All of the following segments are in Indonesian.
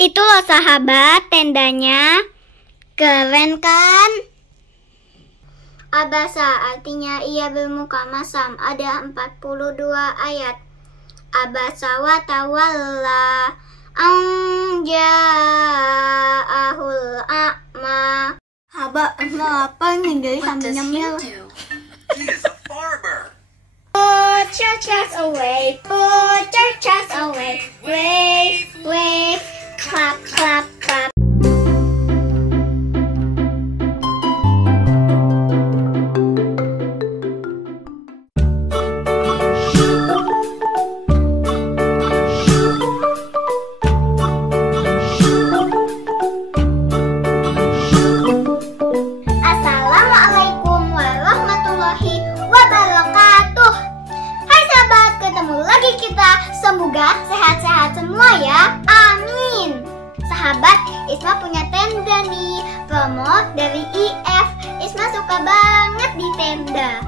Itu loh sahabat, tendanya. Keren kan? Abasa artinya ia bermuka masam. Ada 42 ayat. Abasa wa tawalla anja'ahul a'ma. Haba, apa nih guys sambil nyemil. He is a farmer. Put your chest away, put your chest away. Wave, wave, clap, clap, clap. Assalamualaikum warahmatullahi wabarakatuh. Hai sahabat, ketemu lagi kita. Semoga sehat-sehat semua ya. Amin. Sahabat, Isma punya tenda nih, promo dari IF. Isma suka banget di tenda.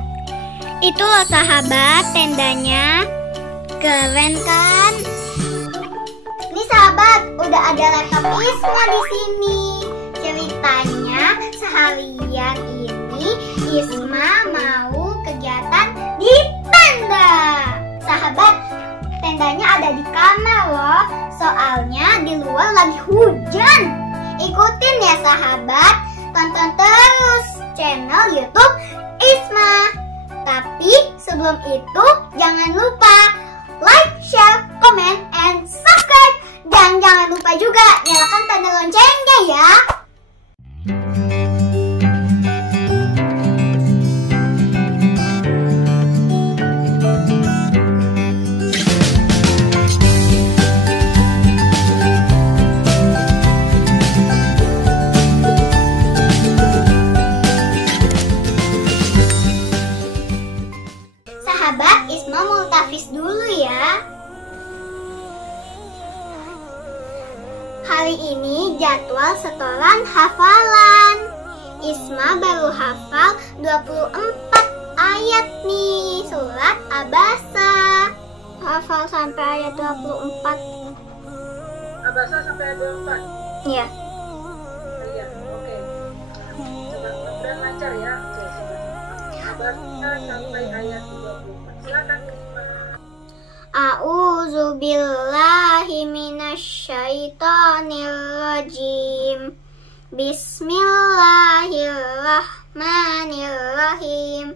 Itu loh sahabat, tendanya. Keren kan? Nih sahabat, udah ada laptop Isma di sini. Ceritanya seharian ini Isma mau kegiatan di tenda. Sahabat, tendanya ada di kamar loh. Soalnya di luar lagi hujan. Ikutin ya sahabat. Tonton terus channel YouTube Isma. Tapi sebelum itu jangan lupa like, share, comment, and subscribe. Dan jangan lupa juga nyalakan tanda loncengnya ya. Sahabat, Isma multafis dulu ya. Hari ini jadwal setoran hafalan. Isma baru hafal 24 ayat nih, surat Abasa. Hafal sampai ayat 24. Abasa sampai ayat 24? Iya. Iya, oke. Mudah lancar ya. Oke, Abasa sampai ayat 24. Silakan Isma. A'udzu billahi minasyaitonir rajim. Bismillahirrahmanirrahim.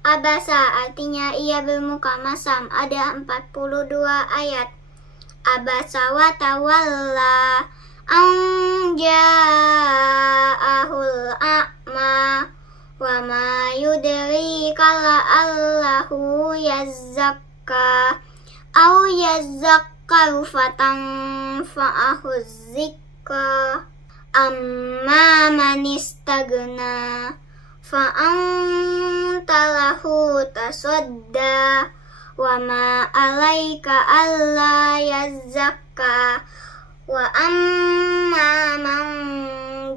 Abasa artinya ia bermuka masam. Ada 42 ayat. Abasa wa tawalla anja'ahul a'ma. Wa ma yudrika la'allahu yazzakka au yazzakkaru fatanfa'ahu dzikra. Amma man istagna fa'anta lahu tasadda wa ma alaika alla yazzakka wa amma man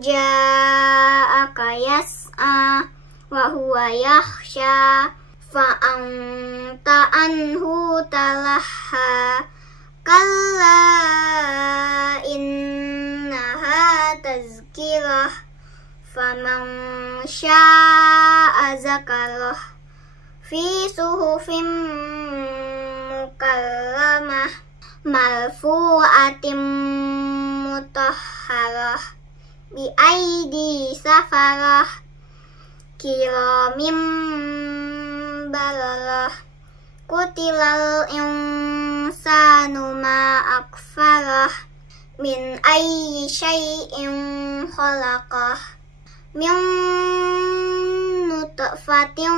ja'aka yas'a wa huwa yakhsha fa'anta anhu talaha kalla innaha tazkirah faman sya'a zakarah fi suhufin mukarramah marfu'atin mutahharah bi aidi safarah kiramin bararah. Kutilal insanu ma akfarah min ayyi syai'in khalaqah min nutfatin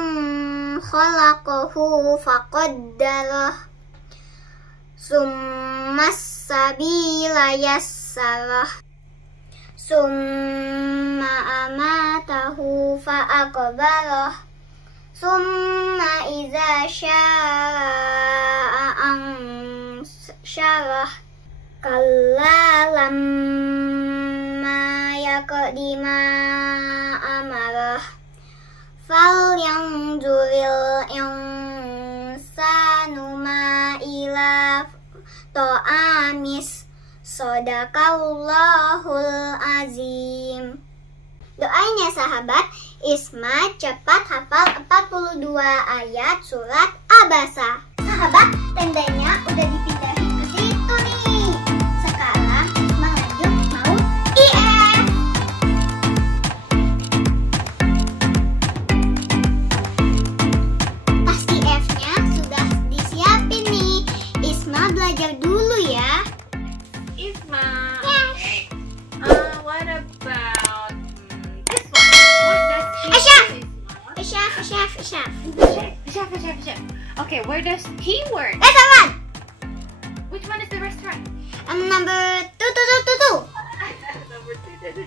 khalaqahu faqaddarah summa sabila yassarah summa amatahu fa'aqbarah summa iza sya'a ansyarah kalla lamma yaqdima amarah fal yanzuril insanu ma ila ta'amis Shadaqallahul azim. Doanya sahabat, Isma cepat hafal 42 ayat surat Abasa. Sahabat, tendanya udah dipindahin ke situ nih. Sekarang Isma lanjut mau IF. Tas IF-nya sudah disiapin nih. Isma belajar dulu ya. Isma. Yes. What about this one? What does he Asyaf. do, Isyaf. Isma? Okay, where does he work? Restaurant. Which one is the restaurant? Number 2. Number 2.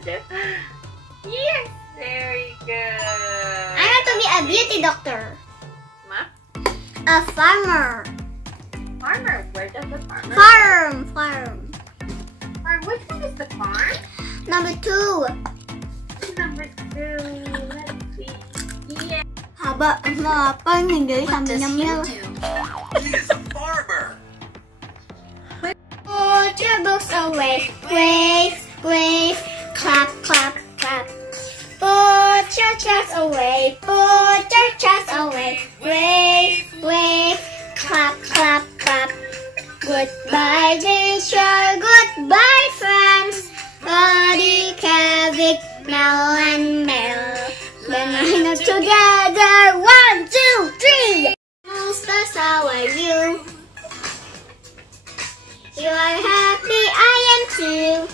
Yes, very good. I want to be a beauty doctor. Isma? A farmer. Farmer. Where does the farmer? Farm. Farm. Which one is the farm? Number 2. Number 2. Let's see. Yeah. Haba, apa nih guys What sambil does he nyemil. do? He is a farmer. Put your books away. Wave. Clap. Put your chairs away. Wave. Clap. Goodbye teacher, goodbye friends. Body, Kavik, Mel and Mel. Line up together, 1, 2, 3. Monsters, how are you? You are happy, I am too.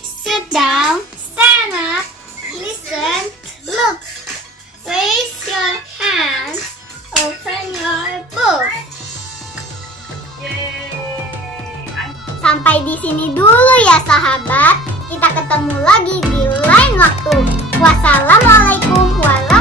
Sit down, stand up, listen, look. Raise your hands, open your book. Yay! Sampai di sini dulu ya sahabat. Kita ketemu lagi di lain waktu. Wassalamualaikum warahmatullahi wabarakatuh.